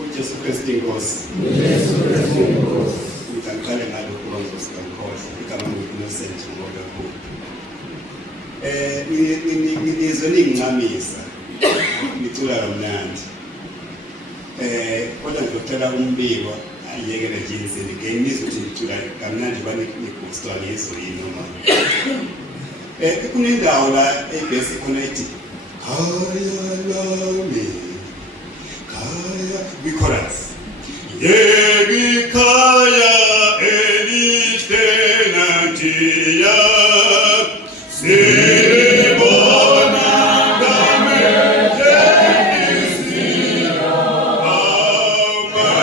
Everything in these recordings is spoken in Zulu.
uJesu Kristu inkosi. uJesu Kristu inkosi. Ngicela ngalokho bazosikhokhoza igama loInnocent ngokakhulu. Ngizwe ningincamisa. Ngicula kamnandi. Kodwa ngizocela umbiko ayekele nje insini ngiyizwe ukuthi ngicula kamnandi bani ngibustwa ngizwe yini noma. Kunendawo la ebese khona ithi khaya lami khaya bichorus yegikhaya elistena ntiya sibona ngamehlo isira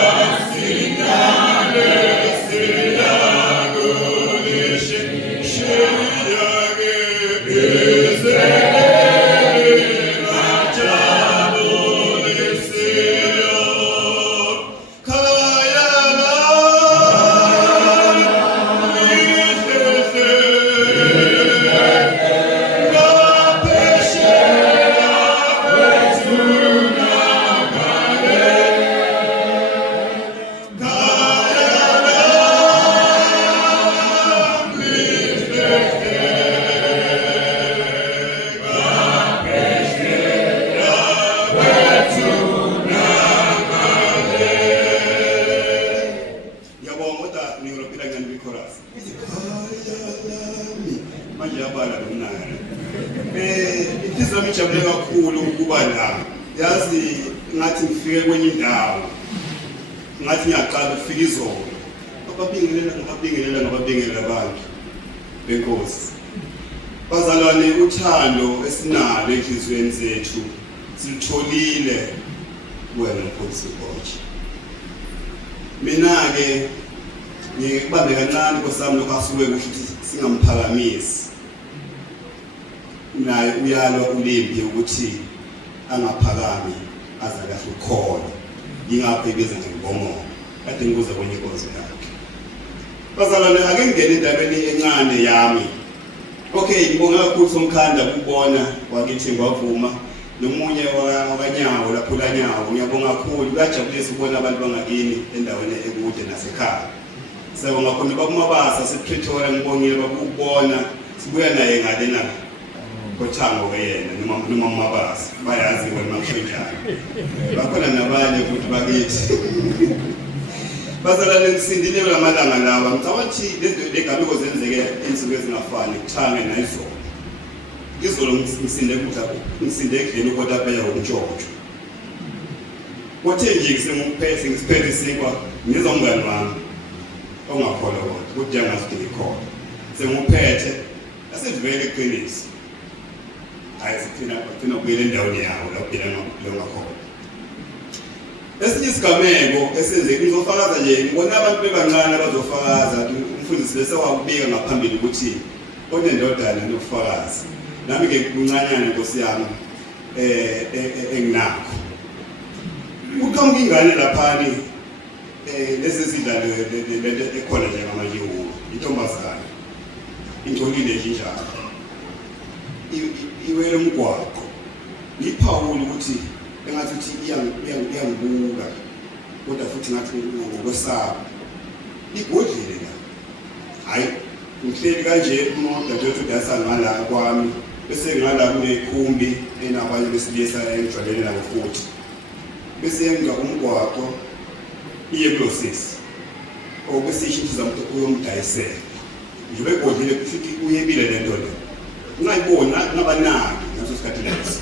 amasinyane siyagulishe shiyage manje yabala lomnana inhliziyo yami ijabule kakhulu ukuba la yazi ngathi ngifike kwenye indawo ngathi ngiyaqala ukufika izolo ngababingelela abantu benkosi bazalwane uthando esinalo enhlizweni zethu silitholile wena Nkosi Botshe mina ke ngikubambe kancane nkosami lokho asuke ukuthi singamphakamisi naye uyalwa ulimbi ukuthi angaphakami aza kahle ukhona ngingaphi beze nje ngibongo kade ngibuza kwenye inkonzo yakhe bazalwane ake ngene endabeni encane yami okay ngibonga kakhulu somkhanda ukubona wakithi ngwavuma nomunye wakanyawo lapho lanyawo ngiyabonga kakhulu kuyajabulisa ukubona abantu bangakini endaweni ekude nasekhaya sibonga khona bakumabasa sePretoria ngibongile bakubona sibuya naye ngale na kothango wena noma mabasa bayazi wena mashojana bakhona nabanye futhi bakithi bazalane ngisindile lamalanga laba ngicabanga lezo legameko zenzeke insuku ezingafani kuthange nayizolo ngizolo ngisinde ekudleni kodwa phela umjojo kothe nje ngisiphethe sinkwa ngiza umngani wami ongakholwa kodwa ukuthi angasidingi khona senguphethe asivele eqinisi ayisithina ukuyela endaweni yawo lapho yena ngakholwa esinye isigameko esenzeke ngizofakaza nje ngibona abantu bebancane abazofakaza umfundisi bese wakubika ngaphambili ukuthi onendodana nofakazi nami ke kuncanyana Nkosi yami enginakho uqhamuka ingane laphani lezi zidlalo ekhona nje ngamanje intombazana intolile nje njalo iwele umgwaqo iphawula ukuthi engathi uthi iyangibuka kodwa futhi ngathi ngokwesaba igodlile la hayi ngihleli kanje umuntu nje udasa ngala kwami bese ngala kunekhumbi enabanye besilisa engijwayele nabo futhi bese yenga umgwaqo iye kulosisi okwesisho ukuthi zamuntu uyomdayisela nje begodlile futhi uyebile le nto le ungayibona nabanaki ngaso sikhathi leso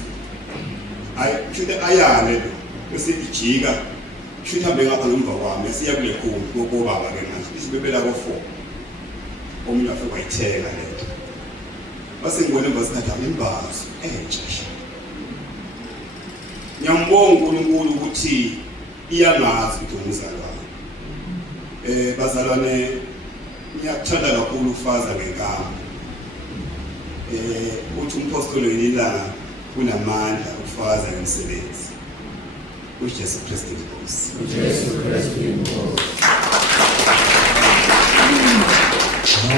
hayi futhi ayale lo bese ijika futhi hambe ngapha ngemva kwami siya kule khumbi kokobaba ke manje isibebela ko4 omunye afike wayitheka lento base ngibone basikhatha imbazo entsha ngiyambonga uNkulunkulu ukuthi iyangazi ukuthi umzalwane bazalwane ngiyakuthanda kakhulu ufaza ngenkamba uthi umpostoli yilanga kunamandla ufaza ngemsebenzi uJesu Kristu inkosi uJesu Kristu inkosi.